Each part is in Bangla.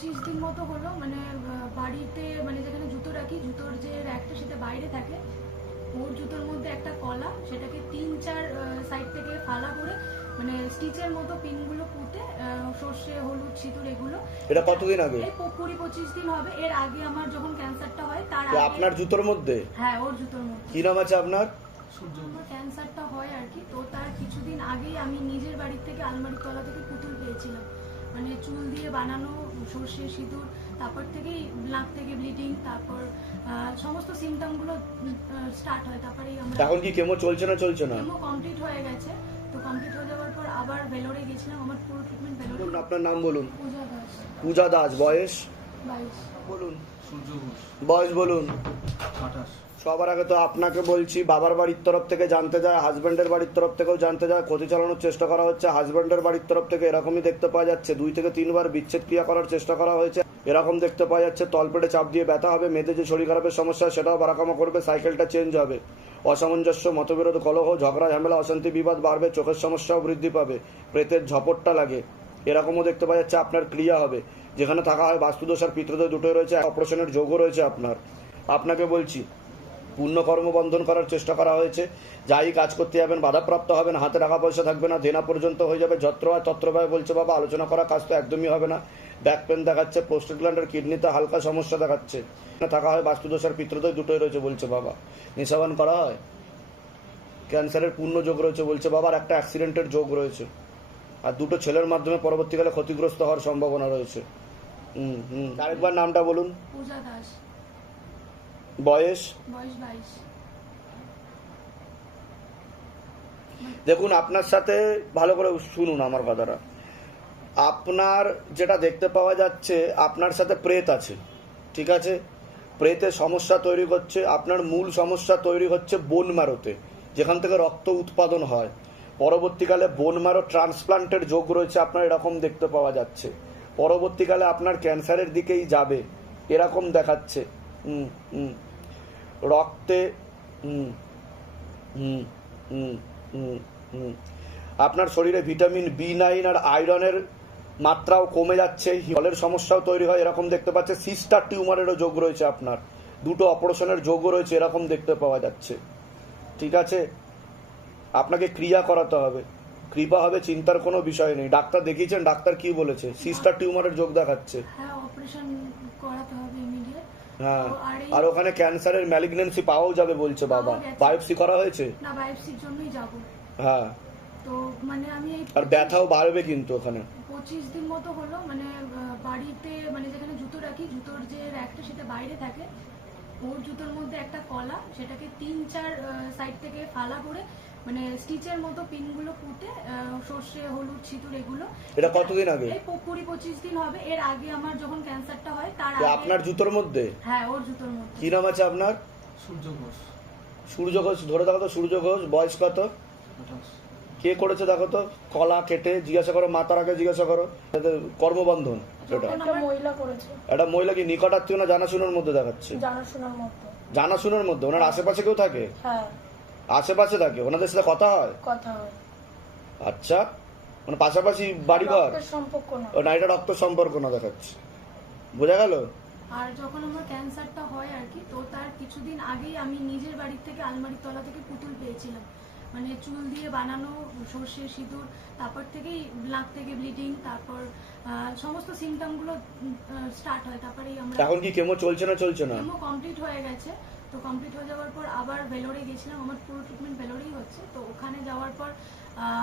পঁচিশ দিন মতো হলো মানে বাড়িতে মানে যেখানে জুতো রাখি জুতোর যে র্যাকটা সেটা বাইরে থাকে ওর জুতোর মধ্যে একটা কলা সেটাকে তিন চার সাইড থেকে ফালা করে মানে স্টিচের মতো পিনগুলো পুঁতে সর্ষে হলুদ সিঁদুর এগুলো এটা কতদিন আগে কুড়ি পঁচিশ দিন হবে এর আগে আমার যখন ক্যান্সারটা হয় তার আপনার জুতোর মধ্যে হ্যাঁ ওর জুতোর মধ্যে কি নাম আছে আপনার ক্যান্সারটা হয় আর কি তো তার কিছুদিন আগেই আমি নিজের বাড়ি থেকে আলমারি তলা থেকে পুতুল পেয়েছিলাম মানে চুল দিয়ে বানানো সর্ষে সিঁদুর তারপর থেকেই নাক থেকে ব্লিডিং তারপর সমস্ত সিমটমগুলো স্টার্ট হয় তারপরে এখন কি কেমো চলছে না চলছে না কেমো কমপ্লিট হয়ে গেছে তো কমপ্লিট হয়ে যাওয়ার পর আবার ভেলোরে গেছিলাম আমার পুরো ট্রিটমেন্ট ভেলোরে আপনার নাম বলুন পূজা দাস পূজা দাস বয়স বয়স বলুন সূর্য বয়স বলুন সবার আগে তো আপনাকে বলছি বাবার বাড়ির তরফ থেকে জানতে যায় হাজব্যান্ডের বাড়ির তরফ থেকেও জানতে যায় ক্ষতি চালানোর চেষ্টা করা হচ্ছে হাজব্যান্ডের বাড়ির তরফ থেকে এরকমই দেখতে পাওয়া যাচ্ছে দুই থেকে তিনবার বিচ্ছেদ ক্রিয়া করার চেষ্টা করা হয়েছে এরকম দেখতে পাওয়া যাচ্ছে তলপেটে চাপ দিয়ে ব্যথা হবে মেয়েদের যে শরীর খারাপের সমস্যা সেটাও বারাকামা করবে সাইকেলটা চেঞ্জ হবে অসামঞ্জস্য মতবিরোধ কলহ ঝগড়া ঝামেলা অশান্তি বিবাদ বাড়বে চোখের সমস্যাও বৃদ্ধি পাবে প্রেতের ঝপটটা লাগে এরকমও দেখতে পাওয়া যাচ্ছে আপনার ক্রিয়া হবে যেখানে থাকা হয় বাস্তুদোষ আর পিতৃদোষ দুটোই রয়েছে অপারেশনের যোগও রয়েছে আপনার আপনাকে বলছি পূর্ণ কর্মবন্ধন করার চেষ্টা করা হয়েছে যাই কাজ করতে যাবেন বাধাপ্রাপ্ত হবেন হাতে টাকা পয়সা থাকবে না দেনা পর্যন্ত হয়ে যাবে যত্র হয় তত্রভায় বলছে বাবা আলোচনা করা কাজ তো একদমই হবে না ব্যাক পেন দেখাচ্ছে গ্ল্যান্ডের কিডনিতে হালকা সমস্যা দেখাচ্ছে থাকা হয় বাস্তুদোষের আর পিত্রদোষ দুটোই রয়েছে বলছে বাবা নিশাবান করা হয় ক্যান্সারের পূর্ণ যোগ রয়েছে বলছে বাবার একটা অ্যাক্সিডেন্টের যোগ রয়েছে আর দুটো ছেলের মাধ্যমে পরবর্তীকালে ক্ষতিগ্রস্ত হওয়ার সম্ভাবনা রয়েছে হুম হুম আরেকবার নামটা বলুন পূজা দাস বয়স দেখুন আপনার সাথে ভালো করে শুনুন আমার কথাটা আপনার যেটা দেখতে পাওয়া যাচ্ছে আপনার সাথে প্রেত আছে ঠিক আছে প্রেতে সমস্যা তৈরি হচ্ছে আপনার মূল সমস্যা তৈরি হচ্ছে বোন মারোতে যেখান থেকে রক্ত উৎপাদন হয় পরবর্তীকালে বোন মারো ট্রান্সপ্লান্টের যোগ রয়েছে আপনার এরকম দেখতে পাওয়া যাচ্ছে পরবর্তীকালে আপনার ক্যান্সারের দিকেই যাবে এরকম দেখাচ্ছে হুম হুম রক্তে আপনার শরীরে ভিটামিন বি নাইন আর আয়রনের মাত্রাও কমে যাচ্ছে হিমলের সমস্যাও তৈরি হয় এরকম দেখতে পাচ্ছে সিস্টার টিউমারেরও যোগ রয়েছে আপনার দুটো অপারেশনের যোগ রয়েছে এরকম দেখতে পাওয়া যাচ্ছে ঠিক আছে আপনাকে ক্রিয়া করাতে হবে কৃপা হবে চিন্তার কোনো বিষয় নেই ডাক্তার দেখিয়েছেন ডাক্তার কি বলেছে সিস্টার টিউমারের যোগ দেখাচ্ছে হ্যাঁ, অপারেশন করাতে হবে হ্যাঁ আর ওখানে ক্যান্সারের ম্যালিগনেন্সি পাওয়াও যাবে বলছে বাবা বায়োপসি করা হয়েছে না বায়োপসির জন্যই যাব হ্যাঁ তো মানে আমি আর ব্যথাও বাড়বে কিন্তু ওখানে পঁচিশ দিন মতো হলো মানে বাড়িতে মানে যেখানে জুতো রাখি জুতোর যে র্যাকটা সেটা বাইরে থাকে ওর জুতোর মধ্যে একটা কলা সেটাকে তিন চার সাইড থেকে ফালা করে মানে স্টিচের মতো পিনগুলো পুঁতে সর্ষে হলুদ সিঁদুর এগুলো এটা কতদিন আগে এই কুড়ি পঁচিশ দিন হবে এর আগে আমার যখন ক্যান্সারটা হয় তার আগে আপনার জুতোর মধ্যে হ্যাঁ ওর জুতোর মধ্যে কি নাম আছে আপনার সূর্য ঘোষ সূর্য ঘোষ ধরে দেখো তো সূর্য ঘোষ বয়স কত কে করেছে দেখো তো কলা কেটে জিজ্ঞাসা করো মাতার আগে জিজ্ঞাসা করো কর্মবন্ধন এটা একটা মহিলা কি নিকটাত্মীয় না জানাশোনার মধ্যে দেখাচ্ছে জানাশোনার মধ্যে জানাশোনার মধ্যে ওনার হ্যাঁ। আশেপাশে কেউ থাকে হ্যাঁ আশেপাশে থাকে ওনাদের সাথে কথা হয় কথা হয় আচ্ছা মানে পাশাপাশি বাড়ি ঘর সম্পর্ক না নারীটা রক্ত সম্পর্ক না দেখাচ্ছে বোঝা গেল আর যখন আমার ক্যান্সারটা হয় আর কি তো তার কিছুদিন আগেই আমি নিজের বাড়ির থেকে আলমারির তলা থেকে পুতুল পেয়েছিলাম মানে চুল দিয়ে বানানো সর্ষে সিঁদুর তারপর থেকেই নাক থেকে ব্লিডিং তারপর সমস্ত সিমটমগুলো স্টার্ট হয় তারপরে এখন কি কেমো চলছে না চলছে না কেমো কমপ্লিট হয়ে গেছে তো কমপ্লিট হয়ে যাওয়ার পর আবার ভেলোরে গেছিলাম আমার পুরো ট্রিটমেন্ট ভেলোরেই হচ্ছে তো ওখানে যাওয়ার পর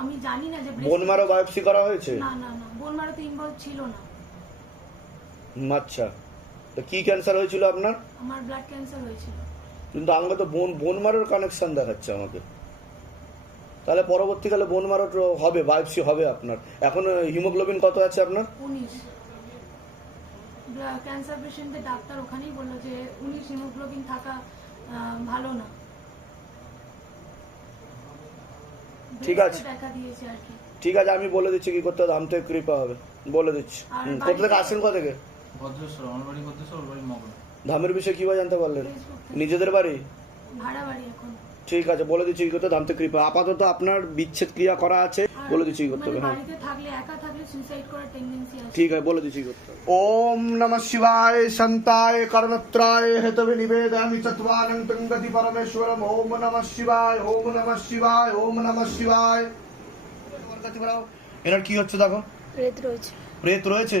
আমি জানি না যে বোন মারো বায়োপসি করা হয়েছে না না না বোন মারো তো ইনভলভ ছিল না আচ্ছা তো কি ক্যান্সার হয়েছিল আপনার আমার ব্লাড ক্যান্সার হয়েছিল কিন্তু আমাকে তো বোন বোন মারোর কানেকশন দেখাচ্ছে আমাকে তাহলে পরবর্তীকালে বোন মারো হবে বায়োপসি হবে আপনার এখন হিমোগ্লোবিন কত আছে আপনার উনিশ ক্যান্সার পেশেন্টদের ডাক্তার ওখানেই বললো যে উনি হিমোগ্লোবিন থাকা ভালো না ঠিক আছে দেখা দিয়েছে আর কি ঠিক আছে আমি বলে দিচ্ছি কি করতে হবে আম থেকে কৃপা হবে বলে দিচ্ছি কোথা থেকে আসেন কোথা থেকে ধামের বিষয়ে কি জানতে পারলেন নিজেদের বাড়ি ভাড়া বাড়ি এখন ঠিক আছে বলে দিচ্ছি কি করতে দান্ত কৃপা আপাতত আপনার বিচ্ছেদ ক্রিয়া করা আছে বলে দিচ্ছি কি করতে হবে হ্যাঁ ঠিক আছে বলে দিচ্ছি করতে ওম নমঃ শিবায় শান্তায় কর্ণত্রায় হেতবে নিবেদামি চত্বারং তুঙ্গতি পরমেশ্বরম ওম নমঃ শিবায় ওম নমঃ শিবায় ওম নমঃ শিবায় এর কি হচ্ছে দেখো প্রেত রয়েছে প্রেত রয়েছে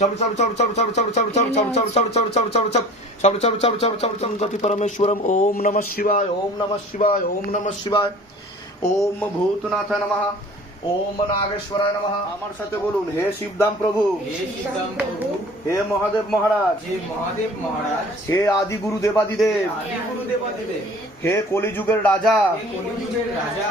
পরমেশ্বরম ওম ओम শিবায় ওম ओम শিবায় ওম ओम শিবায় ওম ভূতনাথ भूतनाथ ওম নাগেশ্বরায় নমঃ আমার সাথে বলুন হে শিবদাম প্রভু হে মহাদেব মহারাজ হে মহাদেব মহারাজ হে আদি গুরু দেবাদিদেব হে কলিযুগের রাজা কলিযুগের রাজা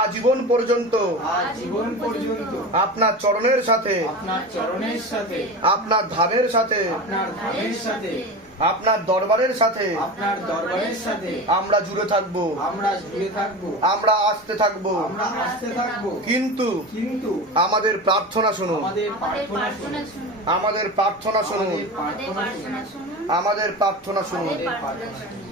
আজীবন পর্যন্ত আজীবন পর্যন্ত আপনার চরণের সাথে আপনার চরণের সাথে আপনার ধামের সাথে আপনার ধামের সাথে আপনার দরবারের সাথে আপনার দরবারের সাথে আমরা জুড়ে থাকব আমরা জুড়ে থাকব আমরা আসতে থাকব আমরা আসতে থাকব কিন্তু কিন্তু আমাদের প্রার্থনা আমাদের প্রার্থনা শুনুন আমাদের প্রার্থনা শুনুন আমাদের প্রার্থনা শুনুন